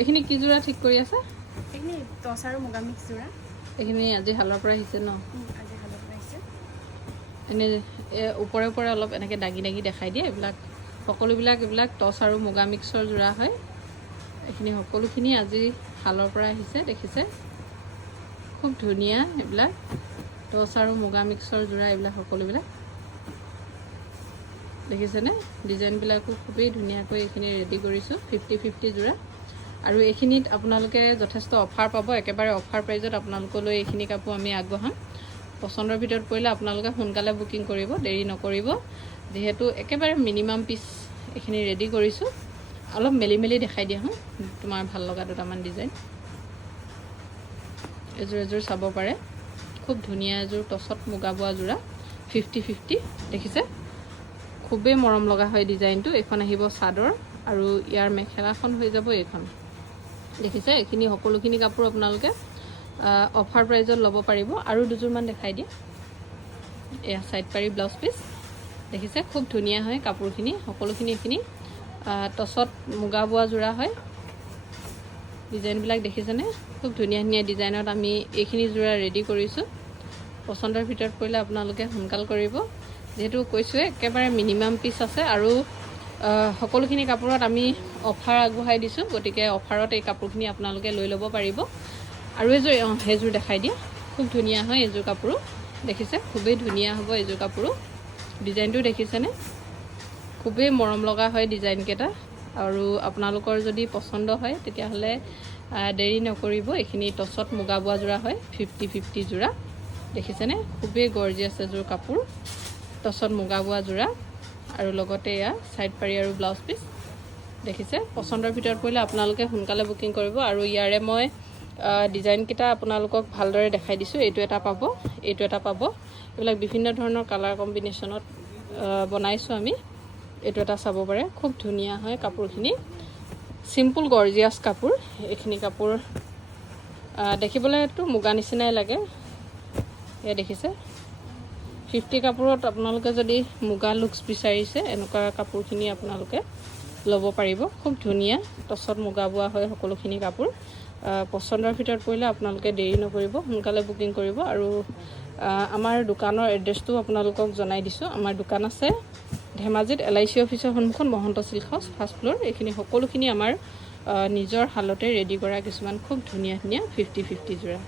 এইখিনি কি যোৰা ঠিক কৰি আছে? এইখিনি টচ আৰু মুগা মিক্স যোৰা। এইখিনি আজি হালৰ পৰা আহিছে ন? আজি হালৰ পৰা আহিছে। এনে ওপৰে ওপৰে অলপ এনেকৈ দাগি দাগি দেখাই দিয়ে। এইবিলাক এইবিলাক টচ আৰু মুগা মিক্সৰ যোৰা হয়। এইখিনি সকলোখিনি আজি হালৰ পৰা আহিছে। দেখিছে খুব ধুনীয়া এইবিলাক টচ আৰু মুগা মিক্সৰ যোৰা। এইবিলাক সকলোবিলাক দেখিছেনে? ডিজাইনবিলাকো খুবেই ধুনীয়াকৈ এইখিনি ৰেডি কৰিছোঁ। 50-50 যোৰা। আৰু এইখিনিত আপোনালোকে যথেষ্ট অফাৰ পাব। একেবাৰে অফাৰ প্ৰাইজত আপোনালোকলৈ এইখিনি কাপোৰ আমি আগবঢ়াম। পচন্দৰ ভিতৰত পৰিলে আপোনালোকে সোনকালে বুকিং কৰিব, দেৰি নকৰিব। যিহেতু একেবাৰে মিনিমাম পিচ এইখিনি ৰেডি কৰিছোঁ। অলপ মেলি মেলি দেখাই দিয়া হওঁ তোমাৰ ভাল লগা দুটামান ডিজাইন। এযোৰ চাব পাৰে। খুব ধুনীয়া এযোৰ টচত মুগা বোৱা যোৰা 50-50 দেখিছে? খুবেই মৰম লগা হয় ডিজাইনটো। এইখন আহিব চাদৰ আৰু ইয়াৰ মেখেলাখন হৈ যাব এইখন। দেখিছে? এইখিনি সকলোখিনি কাপোৰ আপোনালোকে অফাৰ প্ৰাইজত ল'ব পাৰিব। আৰু দুযোৰমান দেখাই দিয়ে। এয়া চাইড পাৰি ব্লাউজ পিচ দেখিছে? খুব ধুনীয়া হয় কাপোৰখিনি। সকলোখিনি এইখিনি টচত মুগা বোৱা যোৰা হয়। ডিজাইনবিলাক দেখিছেনে? খুব ধুনীয়া ধুনীয়া ডিজাইনত আমি এইখিনি যোৰা ৰেডি কৰিছোঁ। পচন্দৰ ভিতৰত পৰিলে আপোনালোকে সোনকাল কৰিব। যিহেতু কৈছোঁৱে একেবাৰে মিনিমাম পিচ আছে আৰু সকলোখিনি কাপোৰত আমি অফাৰ আগবঢ়াই দিছোঁ। গতিকে অফাৰত এই কাপোৰখিনি আপোনালোকে লৈ ল'ব পাৰিব। আৰু সেইযোৰ দেখাই দিয়ে। খুব ধুনীয়া হয় এইযোৰ কাপোৰো। দেখিছে? খুবেই ধুনীয়া হ'ব এইযোৰ কাপোৰো। ডিজাইনটো দেখিছেনে? খুবেই মৰম লগা হয় ডিজাইনকেইটা। আৰু আপোনালোকৰ যদি পচন্দ হয় তেতিয়াহ'লে দেৰি নকৰিব। এইখিনি টচত মুগা বোৱা যোৰা হয় 50-50 যোৰা। দেখিছেনে? খুবেই গৰ্জিয়াছ এযোৰ কাপোৰ টচত মুগা বোৱা যোৰা। আৰু লগতে এয়া চাইড পাৰি আৰু ব্লাউজ পিচ দেখিছে? পচন্দৰ ভিতৰত পৰিলে আপোনালোকে সোনকালে বুকিং কৰিব। আৰু ইয়াৰে মই ডিজাইনকেইটা আপোনালোকক ভালদৰে দেখাই দিছোঁ। এইটো এটা পাব, এইটো এটা পাব। এইবিলাক বিভিন্ন ধৰণৰ কালাৰ কম্বিনেশ্যনত বনাইছোঁ আমি। এইটো এটা চাব পাৰে। খুব ধুনীয়া হয় কাপোৰখিনি। চিম্পুল গৰ্জিয়াছ কাপোৰ। এইখিনি কাপোৰ দেখিবলৈতো মুগা নিচিনাই লাগে। এয়া দেখিছে? 50 কাপোৰত আপোনালোকে যদি মুগা লুকছ বিচাৰিছে এনেকুৱা কাপোৰখিনি আপোনালোকে ল'ব পাৰিব। খুব ধুনীয়া টচত মুগা বোৱা হয় সকলোখিনি কাপোৰ। পচন্দৰ ভিতৰত পৰিলে আপোনালোকে দেৰি নকৰিব, সোনকালে বুকিং কৰিব। আৰু আমাৰ দোকানৰ এড্ৰেছটো আপোনালোকক জনাই দিছোঁ। আমাৰ দোকান আছে ধেমাজিত LIC অফিচৰ সন্মুখত Mahanta silk house first floor. এইখিনি সকলোখিনি আমাৰ নিজৰ হালতে ৰেডি কৰা কিছুমান খুব ধুনীয়া ধুনীয়া 50-50 যোৰা।